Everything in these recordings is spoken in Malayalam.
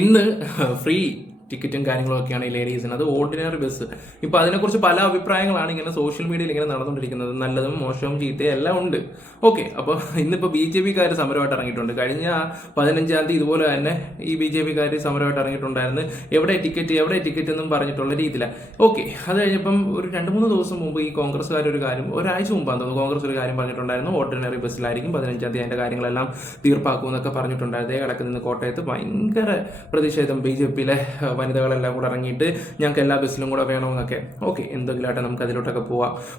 ഇന്ന് ഫ്രീ ടിക്കറ്റും കാര്യങ്ങളൊക്കെയാണ് ഈ ലേഡീസിന്. അത് ഓർഡിനറി ബസ്. ഇപ്പൊ അതിനെക്കുറിച്ച് പല അഭിപ്രായങ്ങളാണ് ഇങ്ങനെ സോഷ്യൽ മീഡിയയിൽ ഇങ്ങനെ നടന്നുകൊണ്ടിരിക്കുന്നത്. നല്ലതും മോശവും ചീത്തയും എല്ലാം ഉണ്ട്. ഓക്കെ, അപ്പോൾ ഇന്നിപ്പോൾ BJP-കാർ സമരമായിട്ട് ഇറങ്ങിയിട്ടുണ്ട്. കഴിഞ്ഞ 15-ാം തീയതി ഇതുപോലെ തന്നെ ഈ BJP-കാർ സമരമായിട്ട് ഇറങ്ങിയിട്ടുണ്ടായിരുന്നു. എവിടെ ടിക്കറ്റ് എന്നും പറഞ്ഞിട്ടുള്ള രീതിയിലാണ്. ഓക്കെ, അത് കഴിഞ്ഞപ്പം ഒരു 2-3 ദിവസം മുമ്പ് ഈ കോൺഗ്രസ്സുകാർ ഒരു കാര്യം, ഒരാഴ്ച മുമ്പാന്ന് തോന്നുന്നു, കോൺഗ്രസ് ഒരു കാര്യം പറഞ്ഞിട്ടുണ്ടായിരുന്നു. ഓർഡിനറി ബസ്സിലായിരിക്കും 15-ാം തീയതി അതിന്റെ കാര്യങ്ങളെല്ലാം തീർപ്പാക്കും എന്നൊക്കെ പറഞ്ഞിട്ടുണ്ടായിരുന്നു. കിടക്ക് നിന്ന് കോട്ടയത്ത് ഭയങ്കര പ്രതിഷേധം, BJP-യിലെ വനിതകളെല്ലാം കൂടെ ഇറങ്ങിയിട്ട് ഞങ്ങൾക്ക് എല്ലാ ബസ്സിലും കൂടെ വേണമെന്നൊക്കെ. ഓക്കെ, എന്തെങ്കിലുമായിട്ട് നമുക്ക് അതിലോട്ടൊക്കെ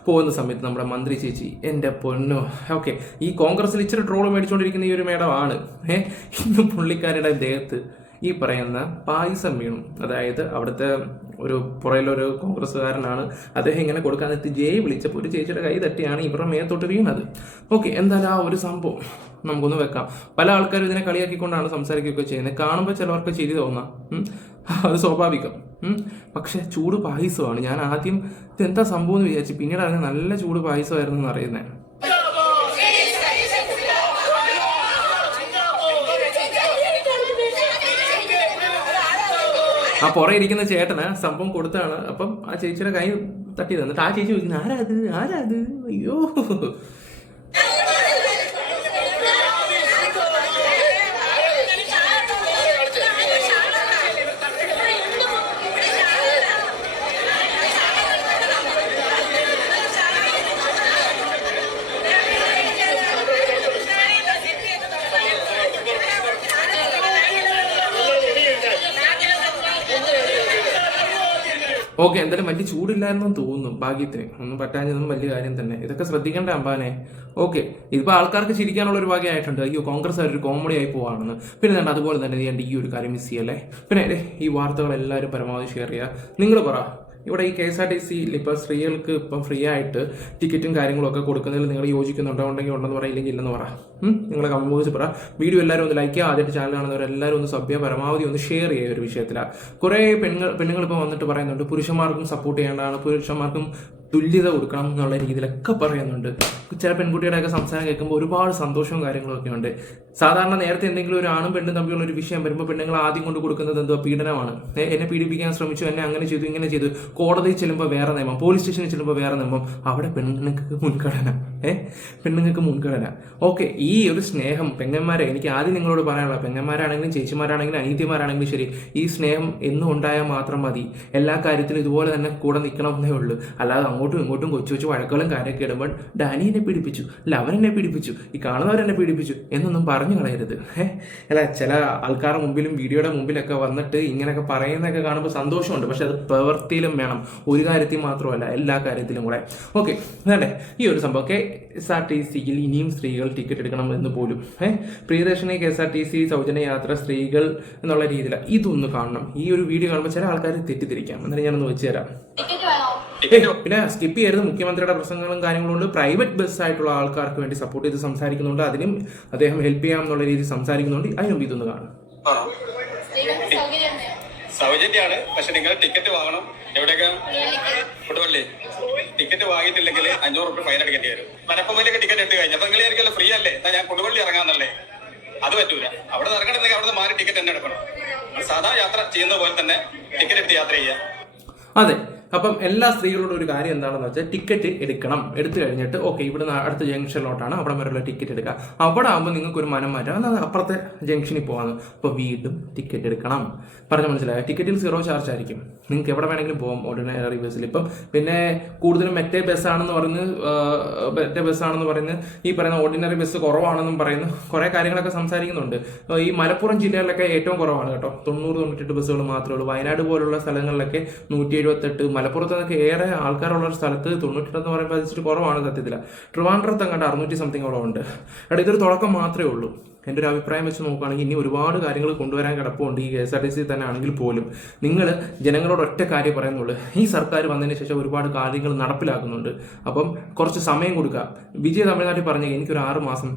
പോകുന്ന സമയത്ത് നമ്മുടെ മന്ത്രി ചേച്ചി, എൻ്റെ പൊന്നോ, ഓക്കെ, ഈ കോൺഗ്രസിൽ ഇച്ചിരി ട്രോള് മേടിച്ചുകൊണ്ടിരിക്കുന്ന ഈ ഒരു മേഡമാണ്. ഇന്ന് പുള്ളിക്കാരുടെ ദേഹത്ത് ഈ പറയുന്ന പായസം വീണു. അതായത് അവിടുത്തെ ഒരു പുറയിലൊരു കോൺഗ്രസ്സുകാരനാണ്, അദ്ദേഹം ഇങ്ങനെ കൊടുക്കാനെത്തി ജയ് വിളിച്ചപ്പോൾ ഒരു ചേച്ചിയുടെ കൈ തട്ടിയാണ് ഇവരുടെ മേത്തോട്ട് വീണത്. ഓക്കെ, എന്തായാലും ആ ഒരു സംഭവം നമുക്കൊന്ന് വെക്കാം. പല ആൾക്കാരും ഇതിനെ കളിയാക്കിക്കൊണ്ടാണ് സംസാരിക്കുകയൊക്കെ ചെയ്യുന്നത്. കാണുമ്പോൾ ചിലവർക്ക് ചിരി തോന്നാം, അത് സ്വാഭാവികം. പക്ഷെ ചൂട് പായസമാണ്. ഞാൻ ആദ്യം ഇതെന്താ സംഭവം എന്ന് വിചാരിച്ചു, പിന്നീട് അതിന് നല്ല ചൂട് പായസമായിരുന്നു എന്ന് അറിയുന്നത്. ആ പുറകെ ഇരിക്കുന്ന ചേട്ടന് സംഭവം കൊടുത്താണ്. അപ്പം ആ ചേച്ചിയുടെ കൈ തട്ടി തന്നിട്ട് ആ ചേച്ചി ചോദിക്കുന്നു, ആരാത് അയ്യോ. ഓക്കെ, എന്തായാലും വലിയ ചൂടില്ലായിരുന്നെന്ന് തോന്നുന്നു. ഭാഗ്യത്തിന് ഒന്നും പറ്റാഞ്ഞതും വലിയ കാര്യം തന്നെ. ഇതൊക്കെ ശ്രദ്ധിക്കേണ്ട അമ്പാനെ. ഓക്കെ, ഇതിപ്പോൾ ആൾക്കാർക്ക് ചിരിക്കാനുള്ള ഒരു ഭാഗ്യമായിട്ടുണ്ട്. അയ്യോ, കോൺഗ്രസ് ഒരു കോമഡി ആയി പോവാണെന്ന്. പിന്നെ അതുപോലെ തന്നെ ഈ ഒരു കാര്യം മിസ് ചെയ്യല്ലേ. പിന്നെ ഈ വാർത്തകൾ എല്ലാവരും പരമാവധി ഷെയർ ചെയ്യുക. നിങ്ങൾ പറ, ഇവിടെ ഈ KSRTC ഇപ്പോൾ സ്ത്രീകൾക്ക് ഇപ്പം ഫ്രീ ആയിട്ട് ടിക്കറ്റും കാര്യങ്ങളൊക്കെ കൊടുക്കുന്നതിൽ നിങ്ങൾ യോജിക്കുന്നുണ്ടോ? ഉണ്ടെങ്കിൽ ഉണ്ടെന്ന് പറ, ഇല്ലെങ്കിൽ ഇല്ലെന്ന് പറ. നിങ്ങളെ കമന്റ് ബോക്സിൽ പറ. വീഡിയോ എല്ലാവരും ഒന്ന് ലൈക്ക് ചെയ്യുക. ആദ്യമായിട്ട് ചാനൽ കാണുന്നവരെല്ലാവരും ഒന്ന് സബ്സ്ക്രൈബ്, പരമാവധി ഒന്ന് ഷെയർ ചെയ്യുക. ഒരു വിഷയത്തിലാണ് കുറേ പെണ്ണുങ്ങൾ ഇപ്പോൾ വന്നിട്ട് പറയുന്നുണ്ട് പുരുഷന്മാർക്കും സപ്പോർട്ട് ചെയ്യേണ്ടതാണ്, പുരുഷന്മാർക്കും തുല്യത കൊടുക്കണം എന്നുള്ള രീതിയിലൊക്കെ പറയുന്നുണ്ട്. ചില പെൺകുട്ടിയുടെയൊക്കെ സംസാരം കേൾക്കുമ്പോൾ ഒരുപാട് സന്തോഷവും കാര്യങ്ങളൊക്കെ ഉണ്ട്. സാധാരണ നേരത്തെ എന്തെങ്കിലും ഒരു ആണും പെണ്ണും തമ്മിലുള്ള ഒരു വിഷയം വരുമ്പോൾ പെണ്ണുങ്ങൾ ആദ്യം കൊണ്ട് കൊടുക്കുന്നത് എന്തോ പീഡനമാണ്. എന്നെ പീഡിപ്പിക്കാൻ ശ്രമിച്ചു, എന്നെ അങ്ങനെ ചെയ്തു, ഇങ്ങനെ ചെയ്തു. കോടതിയിൽ ചെല്ലുമ്പോൾ വേറെ നിയമം, പോലീസ് സ്റ്റേഷനിൽ ചെല്ലുമ്പോൾ വേറെ നിയമം. അവിടെ പെണ്ണുങ്ങൾക്ക് മുൻഗണന. ഓക്കെ, ഈ ഒരു സ്നേഹം പെങ്ങന്മാരെ, എനിക്ക് ആദ്യം നിങ്ങളോട് പറയാനുള്ള, പെങ്ങന്മാരാണെങ്കിലും ചേച്ചിമാരാണെങ്കിലും അനീതിമാരാണെങ്കിലും ശരി, ഈ സ്നേഹം എന്നും ഉണ്ടായാൽ മാത്രം മതി. എല്ലാ കാര്യത്തിലും ഇതുപോലെ തന്നെ കൂടെ നിൽക്കണമെന്നേ ഉള്ളൂ. അല്ലാതെ അങ്ങോട്ടും ഇങ്ങോട്ടും കൊച്ചു വഴക്കുകളും കാര്യമൊക്കെ ഇടുമ്പോൾ ഡാനി എന്നെ പീഡിപ്പിച്ചു, ലവൻ എന്നെ പീഡിപ്പിച്ചു, ഈ കാണുന്നവരെന്നെ പീഡിപ്പിച്ചു എന്നൊന്നും പറഞ്ഞു കളയരുത്. അല്ല, ചില ആൾക്കാരുടെ മുമ്പിലും വീഡിയോയുടെ മുമ്പിലൊക്കെ വന്നിട്ട് ഇങ്ങനെയൊക്കെ പറയുന്നതൊക്കെ കാണുമ്പോൾ സന്തോഷമുണ്ട്. പക്ഷെ അത് പ്രവൃത്തിയിലും വേണം, ഒരു കാര്യത്തിൽ മാത്രമല്ല എല്ലാ കാര്യത്തിലും കൂടെ. ഓക്കെ, വേണ്ടേ ഈ ഒരു സംഭവം. KSRTCയിൽ ഇനിയും സ്ത്രീകൾ ടിക്കറ്റ് എടുക്കണം എന്ന് പോലും പ്രിയദർശിനി KSRTC സൗജന്യ യാത്ര സ്ത്രീകൾ എന്നുള്ള രീതിയിൽ ഇതൊന്ന് കാണണം. ഈ ഒരു വീഡിയോ കാണുമ്പോൾ ചില ആൾക്കാർ തെറ്റിദ്ധരിക്കാം. എന്നാലും ഞാനൊന്ന് വെച്ച് തരാം. പിന്നെ സ്കിപ്പ് ചെയ്യരുത്. മുഖ്യമന്ത്രിയുടെ പ്രസംഗങ്ങളും കാര്യങ്ങളും ഉണ്ട്. പ്രൈവറ്റ് ബസ് ആയിട്ടുള്ള ആൾക്കാർക്ക് വേണ്ടി സപ്പോർട്ട് ചെയ്ത് സംസാരിക്കുന്നുണ്ട്. അതിനും അദ്ദേഹം ഹെൽപ്പ് ചെയ്യാം എന്നുള്ള രീതിയിൽ സംസാരിക്കുന്നുണ്ട്. അതിനുമ്പ് ഇതൊന്ന് കാണും. സൗജന്യമാണ്, പക്ഷെ നിങ്ങൾ ടിക്കറ്റ് വാങ്ങണം. എവിടെയൊക്കെ? കൊടുവള്ളി. ടിക്കറ്റ് വാങ്ങിയിട്ടില്ലെങ്കിൽ 500 രൂപ ഫൈൻ അടക്കേണ്ടി വരും. മനപ്പമയിലേക്ക് ടിക്കറ്റ് എടുത്ത് കഴിഞ്ഞാൽ അപ്പൊ നിങ്ങൾ ആയിരിക്കല്ലോ ഫ്രീ അല്ലേ, എന്നാ ഞാൻ കൊടുവള്ളി ഇറങ്ങാന്നല്ലേ. അത് പറ്റൂല. അവിടെ ഇറങ്ങണമെങ്കിൽ അവിടെ മാറി ടിക്കറ്റ് തന്നെ എടുക്കണം. സാധാ യാത്ര ചെയ്യുന്ന പോലെ തന്നെ ടിക്കറ്റ് എടുത്ത് യാത്ര ചെയ്യാം. അതെ, അപ്പം എല്ലാ സ്ത്രീകളോടും ഒരു കാര്യം എന്താണെന്ന് വെച്ചാൽ ടിക്കറ്റ് എടുക്കണം. എടുത്തു കഴിഞ്ഞിട്ട് ഓക്കെ, ഇവിടെ അടുത്ത ജംഗ്ഷനിലോട്ടാണ്, അവിടെ വരെയുള്ള ടിക്കറ്റ് എടുക്കുക. അവിടെ ആകുമ്പോൾ നിങ്ങൾക്ക് ഒരു മനം മാറ്റാം, എന്നാൽ അപ്പുറത്തെ ജംഗ്ഷനിൽ പോകാമെന്ന്. അപ്പോൾ വീണ്ടും ടിക്കറ്റ് എടുക്കണം. പറഞ്ഞ മനസ്സിലായ ടിക്കറ്റിൽ 0 ചാർജ് ആയിരിക്കും. നിങ്ങൾക്ക് എവിടെ വേണമെങ്കിലും പോകാം ഓർഡിനറി ബസ്സിൽ. ഇപ്പം പിന്നെ കൂടുതലും മറ്റേ ബസ്സാണെന്ന് പറഞ്ഞ് ഈ പറയുന്ന ഓർഡിനറി ബസ് കുറവാണെന്നും പറയുന്നു. കുറേ കാര്യങ്ങളൊക്കെ സംസാരിക്കുന്നുണ്ട്. ഈ മലപ്പുറം ജില്ലകളിലൊക്കെ ഏറ്റവും കുറവാണ് കേട്ടോ, 90-98 ബസ്സുകൾ മാത്രമേ ഉള്ളൂ. വയനാട് പോലുള്ള സ്ഥലങ്ങളിലൊക്കെ 178. മലപ്പുറത്ത് നിന്നൊക്കെ ഏറെ ആൾക്കാരുള്ള ഒരു സ്ഥലത്ത് 98 എന്ന് പറയുമ്പോൾ അതിച്ചിട്ട് കുറവാണ് സത്യത്തിൽ. ട്രിവാൻഡ്രത്ത് അങ്ങോട്ട് 600 സംതിങ് ഉണ്ട്. അവിടെ ഇതൊരു തുടക്കം മാത്രമേ ഉള്ളൂ. എൻ്റെ ഒരു അഭിപ്രായം വെച്ച് നോക്കുകയാണെങ്കിൽ ഇനി ഒരുപാട് കാര്യങ്ങൾ കൊണ്ടുവരാൻ കിടപ്പുണ്ട്. ഈ KSRTC തന്നെ ആണെങ്കിൽ പോലും നിങ്ങൾ ജനങ്ങളോട് ഒറ്റ കാര്യം പറയുന്നുള്ളൂ, ഈ സർക്കാർ വന്നതിന് ശേഷം ഒരുപാട് കാര്യങ്ങൾ നടപ്പിലാക്കുന്നുണ്ട്. അപ്പം കുറച്ച് സമയം കൊടുക്കുക. വിജയ് തമിഴ്നാട്ടിൽ പറഞ്ഞ എനിക്കൊരു 6 മാസം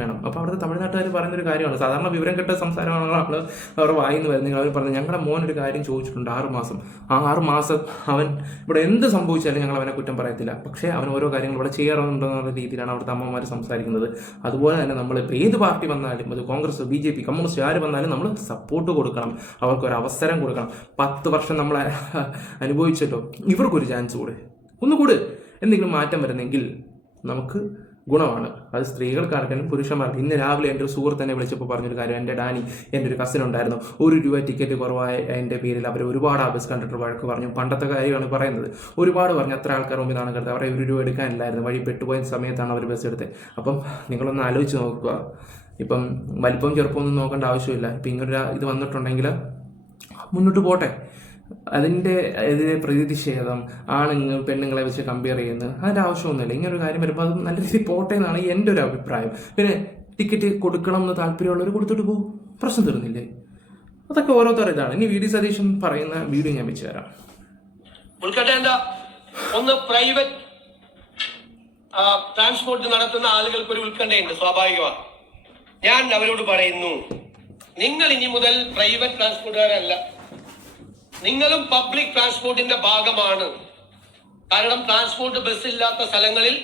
വേണം. അപ്പോൾ അവിടുത്തെ തമിഴ്നാട്ടുകാർ പറയുന്നൊരു കാര്യമാണ്, സാധാരണ വിവരം കെട്ട സംസാരങ്ങളാണ് അവർ വായിന്ന് വരുന്നത്. അവർ പറഞ്ഞു ഞങ്ങളുടെ മോൻ ഒരു കാര്യം ചോദിച്ചിട്ടുണ്ട്, 6 മാസം. ആ 6 മാസം അവൻ ഇവിടെ എന്ത് സംഭവിച്ചാലും ഞങ്ങൾ അവനെ കുറ്റം പറയത്തില്ല. പക്ഷേ അവൻ ഓരോ കാര്യങ്ങൾ ഇവിടെ ചെയ്യാറുണ്ടെന്നുള്ള രീതിയിലാണ് അവിടുത്തെ അമ്മമാർ സംസാരിക്കുന്നത്. അതുപോലെ തന്നെ നമ്മൾ ഇപ്പോൾ ഏത് പാർട്ടി വന്നാലും, അത് കോൺഗ്രസ്, BJP, കമ്മ്യൂണിസ്റ്റ് ആര് വന്നാലും നമ്മൾ സപ്പോർട്ട് കൊടുക്കണം, അവർക്കൊരു അവസരം കൊടുക്കണം. 10 വർഷം നമ്മൾ അനുഭവിച്ചല്ലോ, ഇവർക്കൊരു ചാൻസ് ഒന്നുകൂടെ എന്തെങ്കിലും മാറ്റം വരുന്നെങ്കിൽ നമുക്ക് ഗുണമാണ്. അത് സ്ത്രീകൾക്കാർക്കാനും പുരുഷന്മാർക്ക്. ഇന്ന് രാവിലെ എൻ്റെ ഒരു സുഹൃത്ത് തന്നെ വിളിച്ചപ്പോൾ പറഞ്ഞൊരു കാര്യം, എൻ്റെ ഡാനി, എൻ്റെ ഒരു കസിൻ ഉണ്ടായിരുന്നു, ₹1 ടിക്കറ്റ് കുറവായ എൻ്റെ പേരിൽ അവർ ഒരുപാട് ബസ് കണ്ടക്ടർ വഴക്ക് പറഞ്ഞു. പണ്ടത്തെ കാര്യമാണ് പറയുന്നത്. ഒരുപാട് പറഞ്ഞു, അത്ര ആൾക്കാർ മുമ്പിൽ നാണം കരുത്, അവരെ ₹1 എടുക്കാനില്ലായിരുന്നു, വഴി പെട്ടുപോയ സമയത്താണ് അവർ ബസ് എടുത്തത്. അപ്പം നിങ്ങളൊന്ന് ആലോചിച്ച് നോക്കുക. ഇപ്പം വലിപ്പം ചെറുപ്പമൊന്നും നോക്കേണ്ട ആവശ്യമില്ല. ഇപ്പം ഇങ്ങനൊരു ഇത് വന്നിട്ടുണ്ടെങ്കിൽ മുന്നോട്ട് പോട്ടെ. അതിൻ്റെ എതിരെ പ്രതിഷേധം, ആണുങ്ങൾ പെണ്ണുങ്ങളെ വെച്ച് കമ്പയർ ചെയ്യുന്നത്, അതിൻ്റെ ആവശ്യമൊന്നുമില്ല. ഇങ്ങനൊരു കാര്യം വരുമ്പോൾ അത് നല്ല രീതിയിൽ പോട്ടെ എന്നാണ് എൻ്റെ ഒരു അഭിപ്രായം. പിന്നെ ടിക്കറ്റ് കൊടുക്കണം എന്ന് താല്പര്യമുള്ളവർ കൊടുത്തിട്ട് പോകും, പ്രശ്നം തീർന്നില്ലേ? അതൊക്കെ ഓരോരുത്തർ ഇതാണ്. ഇനി VD സതീശൻ പറയുന്ന വീഡിയോ ഞാൻ വെച്ച് തരാം. ഒന്ന്, പ്രൈവറ്റ് ട്രാൻസ്പോർട്ട് നടത്തുന്ന ആളുകൾക്ക് ഒരു ഉത്കണ്ഠയുണ്ട്, സ്വാഭാവികമാണ്. ഞാൻ അവരോട് പറയുന്നു, നിങ്ങൾ ഇനി മുതൽ പ്രൈവറ്റ് ട്രാൻസ്പോർട്ടുകാരല്ല, നിങ്ങളും പബ്ലിക് ട്രാൻസ്പോർട്ടിന്റെ ഭാഗമാണ്. കാരണം ട്രാൻസ്പോർട്ട് ബസ് ഇല്ലാത്ത സ്ഥലങ്ങളിൽ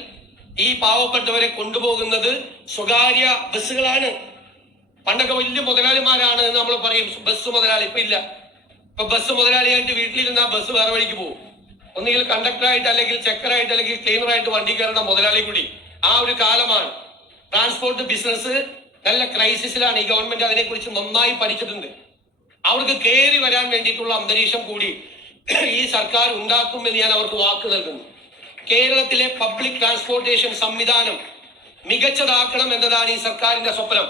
ഈ പാവപ്പെട്ടവരെ കൊണ്ടുപോകുന്നത് സ്വകാര്യ ബസ്സുകളാണ്. പണ്ടൊക്കെ വലിയ മുതലാളിമാരാണ് എന്ന് നമ്മൾ പറയും, ബസ് മുതലാളി. ഇപ്പൊ ഇല്ല. ഇപ്പൊ ബസ് മുതലാളിയായിട്ട് വീട്ടിലിരുന്ന ബസ് വേറെ വഴിക്ക് പോകും. ഒന്നുകിൽ കണ്ടക്ടറായിട്ട്, അല്ലെങ്കിൽ ചെക്കറായിട്ട്, അല്ലെങ്കിൽ ക്ലീനറായിട്ട് വണ്ടി കയറുന്ന മുതലാളി കൂടി. ആ ഒരു കാലമാണ്. ട്രാൻസ്പോർട്ട് ബിസിനസ് നല്ല ക്രൈസിസിലാണ്. ഈ ഗവൺമെന്റ് അതിനെക്കുറിച്ച് നന്നായി പഠിച്ചിട്ടുണ്ട്. അവർക്ക് കയറി വരാൻ വേണ്ടിയിട്ടുള്ള അന്തരീക്ഷം കൂടി ഈ സർക്കാർ ഉണ്ടാക്കുമെന്ന് ഞാൻ അവർക്ക് വാക്ക് നൽകുന്നു. കേരളത്തിലെ പബ്ലിക് ട്രാൻസ്പോർട്ടേഷൻ സംവിധാനം മികച്ചതാക്കണം എന്നതാണ് ഈ സർക്കാരിന്റെ സ്വപ്നം.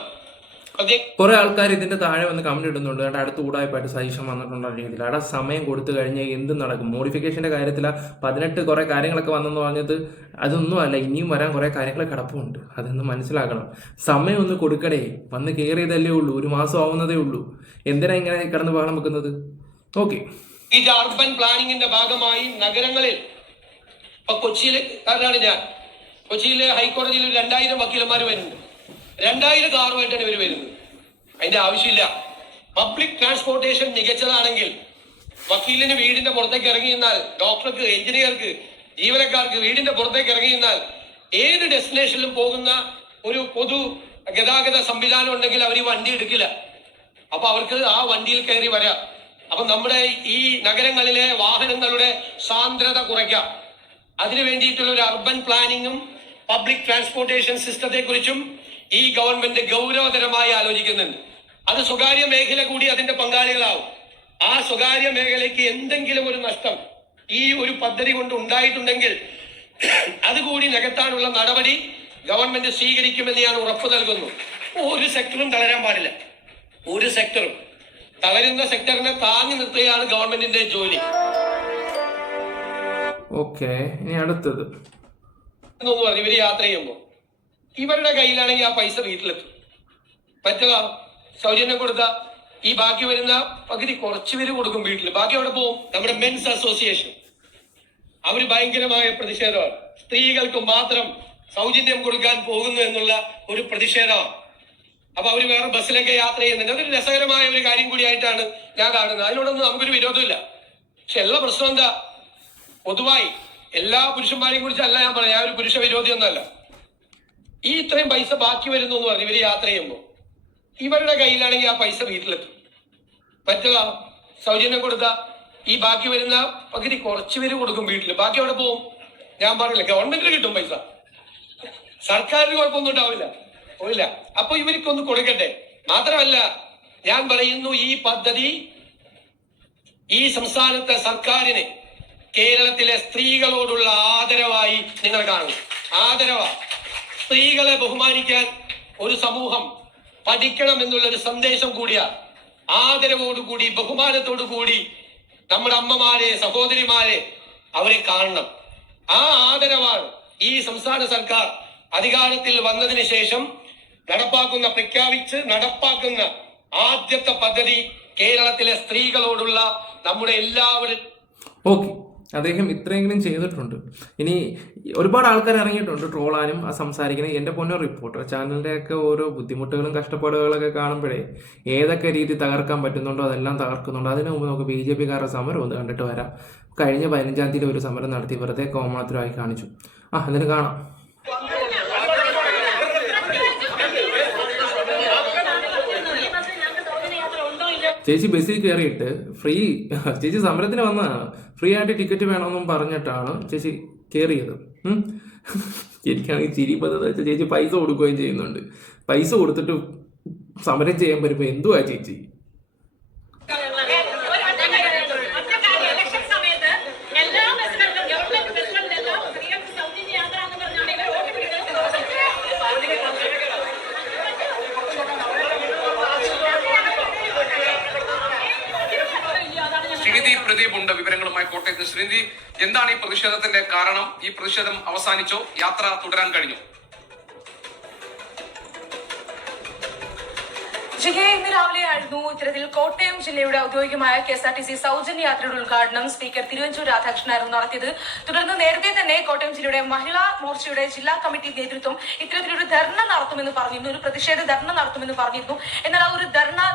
കുറെ ആൾക്കാർ ഇതിന്റെ താഴെ വന്ന് കമന്റ് ഇടുന്നുണ്ട്. അവിടെ അടുത്ത് ഊടായ്പായിട്ട് സജഷൻ വന്നിട്ടുണ്ടോ രീതിയിൽ. അവിടെ സമയം കൊടുത്തു കഴിഞ്ഞാൽ എന്തും നടക്കും. മോഡിഫിക്കേഷന്റെ കാര്യത്തിൽ 18 കുറെ കാര്യങ്ങളൊക്കെ വന്നെന്ന് പറഞ്ഞത് അതൊന്നും അല്ല, ഇനിയും വരാൻ കുറെ കാര്യങ്ങൾ കിടപ്പുണ്ട്. അതൊന്ന് മനസ്സിലാക്കണം. സമയം ഒന്ന് കൊടുക്കടേ. വന്ന് കയറിയതല്ലേ ഉള്ളൂ, 1 മാസം ആവുന്നതേ ഉള്ളൂ. എന്തിനാ ഇങ്ങനെ കിടന്ന് ബഹളം വെക്കുന്നത്? ഓക്കെ, ഇത് അർബൻ പ്ലാനിങ്ങിന്റെ ഭാഗമായി നഗരങ്ങളിൽ, ഇപ്പൊ കൊച്ചിയിലെ കാരനാണ് ഞാൻ, കൊച്ചിയിലെ ഹൈക്കോടതിയിൽ 2000 വക്കീലന്മാർ വരുന്നുണ്ട്. 2000 കാറുമായിട്ടാണ് ഇവർ വരുന്നത്. അതിന്റെ ആവശ്യമില്ല. പബ്ലിക് ട്രാൻസ്പോർട്ടേഷൻ മികച്ചതാണെങ്കിൽ വക്കീലിന് വീടിന്റെ പുറത്തേക്ക് ഇറങ്ങി നിന്നാൽ, ഡോക്ടർക്ക്, എഞ്ചിനീയർക്ക്, ജീവനക്കാർക്ക് വീടിന്റെ പുറത്തേക്ക് ഇറങ്ങി നിന്നാൽ ഏത് ഡെസ്റ്റിനേഷനിലും പോകുന്ന ഒരു പൊതു ഗതാഗത സംവിധാനം ഉണ്ടെങ്കിൽ അവർ ഈ വണ്ടി എടുക്കില്ല. അപ്പൊ അവർക്ക് ആ വണ്ടിയിൽ കയറി വരാം. അപ്പൊ നമ്മുടെ ഈ നഗരങ്ങളിലെ വാഹനങ്ങളുടെ സാന്ദ്രത കുറയ്ക്കാം. അതിനു വേണ്ടിയിട്ടുള്ള ഒരു അർബൻ പ്ലാനിങ്ങും പബ്ലിക് ട്രാൻസ്പോർട്ടേഷൻ സിസ്റ്റത്തെ കുറിച്ചും ഈ ഗവൺമെന്റ് ഗൗരവതരമായി ആലോചിക്കുന്നുണ്ട്. അത് സ്വകാര്യ മേഖല കൂടി അതിന്റെ പങ്കാളികളാവും. ആ സ്വകാര്യ മേഖലയ്ക്ക് എന്തെങ്കിലും ഒരു നഷ്ടം ഈ ഒരു പദ്ധതി കൊണ്ട് ഉണ്ടായിട്ടുണ്ടെങ്കിൽ അതുകൂടി നികത്താനുള്ള നടപടി ഗവൺമെന്റ് സ്വീകരിക്കുമെന്ന് ഞാൻ ഉറപ്പു നൽകുന്നു. ഒരു സെക്ടറും തളരാൻ പാടില്ല. ഒരു സെക്ടറും തളരുന്ന സെക്ടറിനെ താങ്ങി നിർത്തുകയാണ് ഗവൺമെന്റിന്റെ ജോലി. ഓക്കെ, ഇനി അടുത്തത് എന്നൊന്ന് പറഞ്ഞു, ഇവര് യാത്ര ചെയ്യുമ്പോൾ ഇവരുടെ കയ്യിലാണെങ്കിൽ ആ പൈസ വീട്ടിലെത്തും. മറ്റേതാ സൗജന്യം കൊടുത്ത ഈ ബാക്കി വരുന്ന പകുതി കുറച്ച് പേര് കൊടുക്കും വീട്ടിൽ. ബാക്കി അവിടെ പോവും. നമ്മുടെ മെൻസ് അസോസിയേഷൻ അവര് ഭയങ്കരമായ പ്രതിഷേധമാണ്. സ്ത്രീകൾക്ക് മാത്രം സൗജന്യം കൊടുക്കാൻ പോകുന്നു എന്നുള്ള ഒരു പ്രതിഷേധമാണ്. അപ്പൊ അവര് വേറെ ബസ്സിലൊക്കെ യാത്ര ചെയ്യുന്നുണ്ട്. അതൊരു രസകരമായ ഒരു കാര്യം കൂടിയായിട്ടാണ് ഞാൻ കാണുന്നത്. അതിനോടൊന്നും നമുക്കൊരു വിരോധമില്ല. പക്ഷെ എല്ലാ പ്രശ്നം എന്താ, പൊതുവായി എല്ലാ പുരുഷന്മാരെയും കുറിച്ചല്ല ഞാൻ പറയാം. ഞാൻ ഒരു പുരുഷ വിരോധി ഒന്നല്ല. ഈ ഇത്രയും പൈസ ബാക്കി വരുന്നു എന്ന് പറഞ്ഞു ഇവര് യാത്ര ചെയ്യുമ്പോൾ ഇവരുടെ കയ്യിലാണെങ്കിൽ ആ പൈസ വീട്ടിലെത്തും. മറ്റേതാ സൗജന്യം കൊടുത്ത ഈ ബാക്കി വരുന്ന പകുതി കുറച്ച് പേര് കൊടുക്കും വീട്ടിൽ. ബാക്കി അവിടെ പോവും. ഞാൻ പറഞ്ഞില്ല, ഗവൺമെന്റിന് കിട്ടും പൈസ, സർക്കാരിന് കുഴപ്പമൊന്നും ഉണ്ടാവില്ല. പോയില്ല. അപ്പൊ ഇവർക്കൊന്ന് കൊടുക്കട്ടെ. മാത്രമല്ല ഞാൻ പറയുന്നു, ഈ പദ്ധതി ഈ സംസ്ഥാനത്തെ സർക്കാരിന് കേരളത്തിലെ സ്ത്രീകളോടുള്ള ആദരവായി നിങ്ങൾ കാണുന്നു. ആദരവാ. സ്ത്രീകളെ ബഹുമാനിക്കാൻ ഒരു സമൂഹം പഠിക്കണം എന്നുള്ളൊരു സന്ദേശം കൂടിയാ. ആദരവോടുകൂടി, ബഹുമാനത്തോടു കൂടി നമ്മുടെ അമ്മമാരെ, സഹോദരിമാരെ അവരെ കാണണം. ആ ആദരവാണ് ഈ സംസ്ഥാന സർക്കാർ അധികാരത്തിൽ വന്നതിന് ശേഷം പ്രഖ്യാപിച്ച് നടപ്പാക്കുന്ന ആദ്യത്തെ പദ്ധതി കേരളത്തിലെ സ്ത്രീകളോടുള്ള നമ്മുടെ എല്ലാവരും. ഓക്കെ, അദ്ദേഹം ഇത്രയെങ്കിലും ചെയ്തിട്ടുണ്ട്. ഇനി ഒരുപാട് ആൾക്കാർ ഇറങ്ങിയിട്ടുണ്ട് ട്രോളാനും ആ സംസാരിക്കണം. എൻ്റെ പൊന്നോ റിപ്പോർട്ടർ ചാനലിൻ്റെയൊക്കെ ഓരോ ബുദ്ധിമുട്ടുകളും കഷ്ടപ്പാടുകളൊക്കെ കാണുമ്പോഴേ ഏതൊക്കെ രീതി തകർക്കാൻ പറ്റുന്നുണ്ടോ അതെല്ലാം തകർക്കുന്നുണ്ട്. അതിനു മുമ്പ് നമുക്ക് BJP കാരുടെ സമരം ഒന്ന് കണ്ടിട്ട് വരാം. കഴിഞ്ഞ 15-ാം തീയതി ഒരു സമരം നടത്തി, വെറുതെ കോമാത്രമായി കാണിച്ചു. അതിന് കാണാം. ചേച്ചി ബസ്സിൽ കയറിയിട്ട് ചേച്ചി സമരത്തിന് വന്നതാണ്, ഫ്രീ ആയിട്ട് ടിക്കറ്റ് വേണമെന്നും പറഞ്ഞിട്ടാണ് ചേച്ചി കയറിയത്. എനിക്കാണെങ്കിൽ ചിരി പതെന്ന് വെച്ചാൽ ചേച്ചി പൈസ കൊടുക്കുകയും ചെയ്യുന്നുണ്ട്. പൈസ കൊടുത്തിട്ട് സമരം ചെയ്യാൻ വരുമ്പോൾ എന്തുവാ ചേച്ചി? ശ്രീനിധി പ്രദീപ് ഉണ്ട് വിവരങ്ങളുമായി കോട്ടയത്ത്. ശ്രീനിധി, എന്താണ് ഈ പ്രതിഷേധത്തിന്റെ കാരണം? ഈ പ്രതിഷേധം അവസാനിച്ചോ? യാത്ര തുടരാൻ കഴിഞ്ഞു? ഇന്ന് രാവിലെയായിരുന്നു ഇത്തരത്തിൽ കോട്ടയം ജില്ലയുടെ ഔദ്യോഗികമായ KSRTC സൗജന്യ യാത്രയുടെ ഉദ്ഘാടനം സ്പീക്കർ തിരുവഞ്ചൂർ രാധാകൃഷ്ണനായിരുന്നു നടത്തിയത്. തുടർന്ന് നേരത്തെ തന്നെ കോട്ടയം ജില്ലയുടെ മഹിളാ മോർച്ചയുടെ ജില്ലാ കമ്മിറ്റി നേതൃത്വം ഇത്തരത്തിലൊരു ധർണ നടത്തുമെന്ന് പറഞ്ഞിരുന്നു, ഒരു പ്രതിഷേധ ധർണ നടത്തുമെന്ന് പറഞ്ഞിരുന്നു. എന്നാൽ ആ ഒരു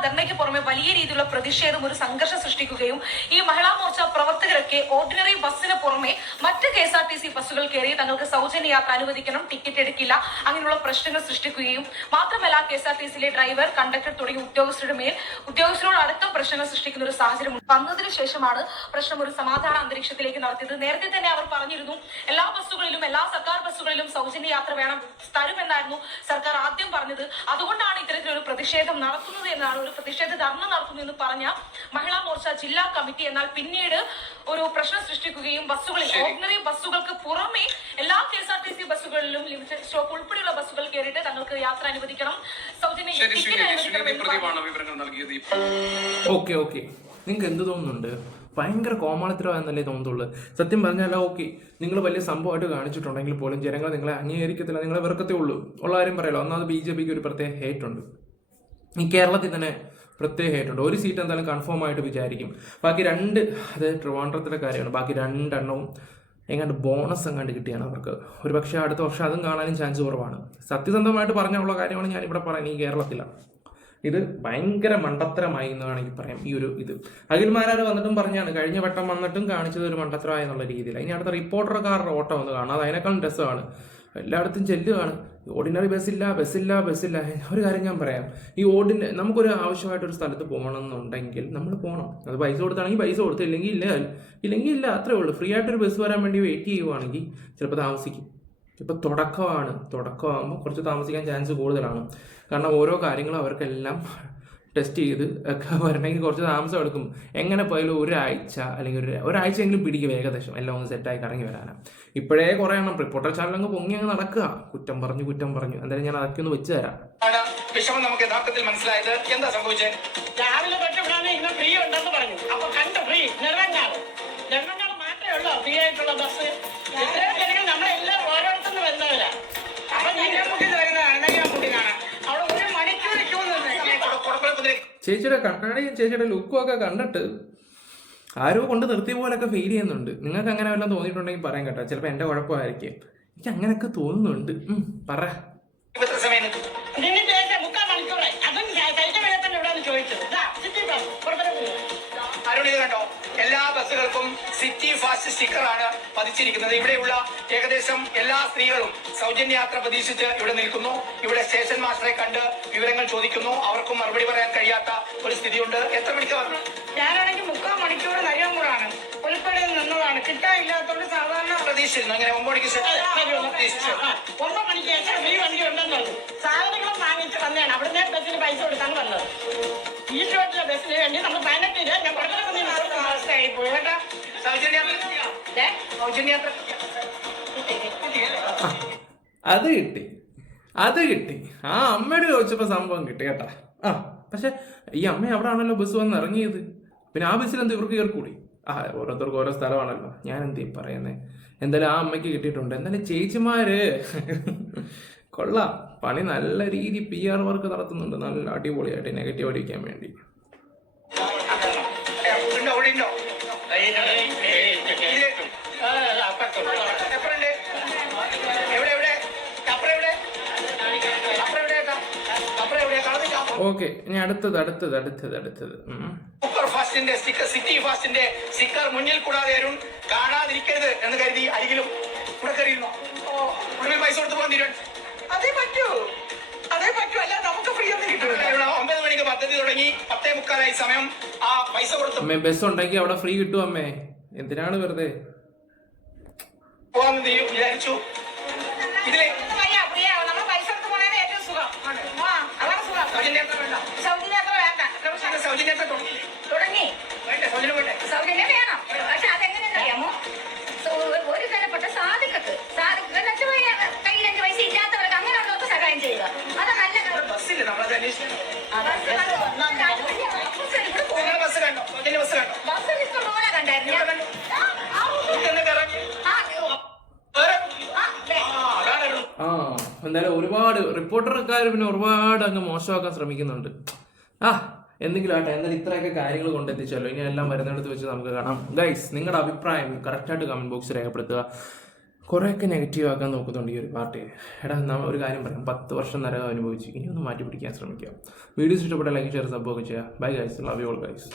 ധർണയ്ക്ക് പുറമെ വലിയ രീതിയിലുള്ള പ്രതിഷേധം, ഒരു സംഘർഷം സൃഷ്ടിക്കുകയും ഈ മഹിളാ മോർച്ച പ്രവർത്തകരൊക്കെ ഓർഡിനറി ബസ്സിന് പുറമെ മറ്റ് KSRTC ബസ്സുകൾ കയറി തങ്ങൾക്ക് സൗജന്യ യാത്ര അനുവദിക്കണം, ടിക്കറ്റ് എടുക്കില്ല, അങ്ങനെയുള്ള പ്രശ്നങ്ങൾ സൃഷ്ടിക്കുകയും മാത്രമല്ല KSRTCയിലെ ഡ്രൈവർ, കണ്ടക്ടർ തുടങ്ങിയ ഉദ്യോഗസ്ഥരോട് അടക്കം പ്രശ്നങ്ങൾ സൃഷ്ടിക്കുന്ന ഒരു സാഹചര്യം വന്നതിന് ശേഷമാണ് പ്രശ്നം ഒരു സമാധാന അന്തരീക്ഷത്തിലേക്ക് നടത്തിയത്. നേരത്തെ തന്നെ അവർ പറഞ്ഞിരുന്നു എല്ലാ ബസ്സുകളിലും, എല്ലാ സർക്കാർ ബസ്സുകളിലും സൗജന്യ യാത്ര തരുമെന്നായിരുന്നു സർക്കാർ ആദ്യം പറഞ്ഞത്. അതുകൊണ്ടാണ് ഇത്തരത്തിലൊരു പ്രതിഷേധം നടത്തുന്നത് എന്നാണ്, ഒരു പ്രതിഷേധ ധർണ നടത്തുന്നു എന്ന് പറഞ്ഞ മഹിളാ മോർച്ച ജില്ലാ കമ്മിറ്റി. എന്നാൽ പിന്നീട് ഒരു പ്രശ്നം സൃഷ്ടിക്കുകയും ബസ്സുകളിൽ, ഓർഡിനറി ബസ്സുകൾക്ക് പുറമെ എല്ലാ KSRTC ബസ്സുകളിലും ലിമിറ്റഡ് സ്റ്റോപ്പ് ഉൾപ്പെടെയുള്ള ബസ്സുകൾ കയറിയിട്ട് തങ്ങൾക്ക് യാത്ര അനുവദിക്കണം, സൗജന്യ ടിക്കറ്റ് അനുവദിക്കണം. ഓക്കെ നിങ്ങൾക്ക് എന്ത് തോന്നുന്നുണ്ട്? ഭയങ്കര കോമാളിത്തരം എന്നല്ലേ തോന്നുള്ളൂ. സത്യം പറഞ്ഞാൽ ഓക്കെ, നിങ്ങൾ വലിയ സംഭവമായിട്ട് കാണിച്ചിട്ടുണ്ടെങ്കിൽ പോലും ജനങ്ങൾ നിങ്ങളെ അംഗീകരിക്കത്തില്ല, നിങ്ങളെ വെറുക്കത്തേ ഉള്ളൂ. ഉള്ള കാര്യം പറയാലോ. ഒന്നാമത് BJPക്ക് ഒരു പ്രത്യേക ഹേറ്റ് ഉണ്ട്, ഈ കേരളത്തിൽ തന്നെ പ്രത്യേക ഹേറ്റ് ഉണ്ട്. ഒരു സീറ്റ് എന്തായാലും കൺഫേം ആയിട്ട് വിചാരിക്കും. ബാക്കി രണ്ട്, അത് ട്രിവാൻഡ്രത്തിൻ്റെ കാര്യമാണ്, ബാക്കി രണ്ടെണ്ണവും എങ്ങാണ്ട് ബോണസ് എങ്ങാണ്ട് കിട്ടിയാണ് അവർക്ക്. ഒരു പക്ഷേ അടുത്ത വർഷം അതും കാണാനും ചാൻസ് കുറവാണ്. സത്യസന്ധമായിട്ട് പറഞ്ഞുള്ള കാര്യമാണ് ഞാനിവിടെ പറയാൻ. ഈ കേരളത്തിലാണ് ഇത് ഭയങ്കര മണ്ടത്തരമായി എന്ന് വേണമെങ്കിൽ പറയാം. ഈ ഒരു അഖിൽമാരാർ വന്നിട്ടും പറഞ്ഞാണ്, കഴിഞ്ഞ വട്ടം വന്നിട്ടും കാണിച്ചത് ഒരു മണ്ടത്തരമായി എന്നുള്ള രീതിയിൽ. ഇനി അടുത്ത റിപ്പോർട്ടർക്കാരുടെ ഓട്ടം ഒന്ന് കാണാം, അത് അതിനേക്കാളും രസമാണ്. എല്ലായിടത്തും ചെല്ലുകയാണ്, ഓർഡിനറി ബസ്സില്ല. ഒരു കാര്യം ഞാൻ പറയാം, നമുക്കൊരു ആവശ്യമായിട്ടൊരു സ്ഥലത്ത് പോകണമെന്നുണ്ടെങ്കിൽ നമ്മൾ പോകണം. അത് പൈസ കൊടുത്താണെങ്കിൽ പൈസ കൊടുത്ത്, ഇല്ലെങ്കിൽ ഇല്ല, അത്രേ ഉള്ളൂ. ഫ്രീ ആയിട്ടൊരു ബസ് വരാൻ വേണ്ടി വെയിറ്റ് ചെയ്യുവാണെങ്കിൽ ചിലപ്പോൾ താമസിക്കും. ഇപ്പോൾ തുടക്കമാകുമ്പോൾ കുറച്ച് താമസിക്കാൻ ചാൻസ് കൂടുതലാണ്. കാരണം ഓരോ കാര്യങ്ങളും അവർക്കെല്ലാം ടെസ്റ്റ് ചെയ്ത് ഒക്കെ വരണമെങ്കിൽ കുറച്ച് താമസം എടുക്കും. എങ്ങനെ പോയാലും ഒരാഴ്ച അല്ലെങ്കിൽ ഒരാഴ്ചയെങ്കിലും പിടിക്കും ഏകദേശം എല്ലാം ഒന്ന് സെറ്റായി കറങ്ങി വരാനാണ്. ഇപ്പോഴേ കുറേ എണ്ണം റിപ്പോർട്ടർ ചാനൽ അങ്ങ് പൊങ്ങി അങ്ങ് നടക്കുക, കുറ്റം പറഞ്ഞു. എന്തായാലും ഞാൻ അതൊക്കെ ഒന്ന് വെച്ച് തരാം. വിഷമം നമുക്ക് യഥാർത്ഥത്തിൽ മനസ്സിലായത്. എന്താ സംഭവിച്ചത്? രാവിലെ തൊട്ട് ഇന്ന് ഫ്രീ ഉണ്ടെന്ന് പറഞ്ഞു. അപ്പൊ കണ്ട് ഫ്രീ നെടുമങ്ങാട് മാത്രമേ ഉള്ളൂ ഫ്രീ ആയിട്ടുള്ള ബസ്. നമ്മളെല്ലാം ഓരോരുത്തന്ന് വരുന്നവരാ. അപ്പൊ കുട്ടി തരുന്നതാണ് കുട്ടി കാണാൻ അവിടെ 1 മണിക്കൂർ ക്യൂ നിന്ന്. ചേച്ചിയുടെ കണ്ണാടിയും ചേച്ചിയുടെ ലുക്കും ഒക്കെ കണ്ടിട്ട് ആരോ കൊണ്ട് നിർത്തിയ പോലൊക്കെ ഫീൽ ചെയ്യുന്നുണ്ട്. നിങ്ങൾക്ക് അങ്ങനെ വല്ലതും തോന്നിയിട്ടുണ്ടെങ്കിൽ പറയാൻ കേട്ടോ, ചിലപ്പോൾ എൻ്റെ കുഴപ്പമായിരിക്കും. എനിക്ക് അങ്ങനെയൊക്കെ തോന്നുന്നുണ്ട്. പറ. ഇതിന് ശേഷം 3/4 മണിക്കൂറായി. അതും കഴിഞ്ഞ വേഗത്തന്നെ ഇവിടെ ചോദിച്ചത് സിറ്റി ബസ് അരുൺ, ഇത് കണ്ടോ? എല്ലാ ബസ്സുകൾക്കും സിറ്റി ഫാസ്റ്റ് സ്റ്റിക്കറാണ് പതിച്ചിരിക്കുന്നത്. ഇവിടെയുള്ള ഏകദേശം എല്ലാ സ്ത്രീകളും സൗജന്യ യാത്ര പ്രതീക്ഷിച്ച് ഇവിടെ നിൽക്കുന്നു. ഇവിടെ സ്റ്റേഷൻ മാസ്റ്ററെ കണ്ട് വിവരങ്ങൾ ചോദിക്കുന്നു. അവർക്കും മറുപടി പറയാൻ കഴിയാത്ത ഒരു സ്ഥിതിയുണ്ട്. എത്ര മണിക്ക് വന്നു? ഞാനാണെങ്കിൽ 3/4 മണിക്കൂർ നയ്യാമ്പൂറാണ് ഉൾപ്പെടെ നിന്നതാണ്. കിട്ടാനില്ലാത്തോണ്ട് സാധാരണ പ്രതീക്ഷിച്ചിരുന്നു. അങ്ങനെ 9 മണിക്ക് 9 മണിക്ക് ശേഷം ഫ്രീ വണ്ടി ഉണ്ടെന്നുള്ളൂ. സാധനങ്ങളും വാങ്ങിച്ച് വന്നതാണ്. അവിടുന്ന് ബസ്സിന് പൈസ കൊടുത്താണ് വന്നത്. ഈ റോഡിലെ ബസ്സിന് വേണ്ടി നമ്മൾ 18 രൂപ ഞാൻ പുറത്തുനിന്ന് അവസ്ഥയായി പോയി കേട്ടോ. അത് കിട്ടി. ആ അമ്മയോട് ചോദിച്ചപ്പോ സംഭവം കിട്ടി കേട്ടാ. പക്ഷെ ഈ അമ്മ അവിടെ ആണല്ലോ ബസ് വന്ന് ഇറങ്ങിയത്. പിന്നെ ആ ബസ്സിൽ എന്ത് ഇവർക്ക് കയറിക്കൂടി? ഓരോരുത്തർക്ക് ഓരോ സ്ഥലമാണല്ലോ. ഞാൻ എന്തേ പറയുന്നത്? എന്തായാലും ആ അമ്മയ്ക്ക് കിട്ടിയിട്ടുണ്ട്. എന്തായാലും ചേച്ചിമാര് കൊള്ളാം, പണി നല്ല രീതി PR വർക്ക് നടത്തുന്നുണ്ട്, നല്ല അടിപൊളിയായിട്ട് നെഗറ്റീവ് അടിക്കാൻ വേണ്ടി. ഓക്കെ, ഇനി അടുത്തത് സൂപ്പർ ഫാസ്റ്റിന്റെ സ്റ്റിക്കർ, സിറ്റി ഫാസ്റ്റിന്റെ സ്റ്റിക്കർ മുന്നിൽ കൂടാതെ അരുൺ കാണാതിരിക്കരുത് എന്ന് കരുതി അരികിലും ഇവിടെ കയറിയിരുന്നു. പൈസ കൊടുത്ത് പോകാൻ തീരുമാനിച്ചു. അതേ പറ്റൂ, അല്ല നമുക്ക് ഫ്രീ ഒന്നും കിട്ടും. 9 മണിക്ക് പദ്ധതി തുടങ്ങി, 10:30 3:45 സമയം ആ പൈസ കൊടുത്തു അമ്മേ ബസ് ഉണ്ടെങ്കിൽ അവിടെ ഫ്രീ കിട്ടും അമ്മേ, എന്തിനാണ് വെറുതെ പോകാമെന്ന് വിചാരിച്ചു. ഇതിലെ നമ്മൾ പൈസ എടുത്ത് പോണേന് ഏറ്റവും സുഖം. അതാണ് സുഖം. സൗജന്യയാത്ര വേണ്ട. സൗജന്യയാത്ര വേണ്ട. സൗജന്യയാത്ര തുടങ്ങി വേണ്ടേ? സൗജന്യം വേണ്ടേ? സൗജന്യം വേണം. പക്ഷെ അതെങ്ങനെയാണെന്ന് അറിയാമോ? ഒരു തരപ്പെട്ട സാധുക്കൾക്ക് കയ്യിൽ 5 പൈസ ഇല്ലാത്തവർക്ക് അങ്ങനെയുള്ളവർക്ക് സഹായം ചെയ്യുക. അത് നല്ല ബസ്സില്ല, നമ്മളത് അന്വേഷിക്കണം. ബസ് കണ്ടോ? സൗജന്യ ബസ് കണ്ടോ? ബസ്സിൽ ഇഷ്ടം പോലെ കണ്ടായിരുന്നു. ആ എന്തായാലും ഒരുപാട് റിപ്പോർട്ടർക്കാർ പിന്നെ ഒരുപാട് അങ്ങ് മോശമാക്കാൻ ശ്രമിക്കുന്നുണ്ട്. എന്തെങ്കിലും ആട്ടെ, എന്തായാലും ഇത്രയൊക്കെ കാര്യങ്ങൾ കൊണ്ടെത്തിച്ചല്ലോ. ഇനി എല്ലാം വരുന്നിടത്ത് വെച്ച് നമുക്ക് കാണാം. ഗൈസ്, നിങ്ങളുടെ അഭിപ്രായം കറക്റ്റായിട്ട് കമന്റ് ബോക്സിൽ രേഖപ്പെടുത്തുക. കുറേയൊക്കെ നെഗറ്റീവ് ആക്കാൻ നോക്കുന്നുണ്ട് ഈ ഒരു പാർട്ടിയെ. നമ്മൾ ഒരു കാര്യം പറയാം, 10 വർഷം നരകം അനുഭവിച്ചു, ഇനി ഒന്ന് മാറ്റി പിടിക്കാൻ ശ്രമിക്കാം. വീഡിയോസ് ഇഷ്ടപ്പെട്ട ലൈക്ക് ഷെയർ സബ്ബൊക്കെ ചെയ്യുക. Bye guys, love you all guys.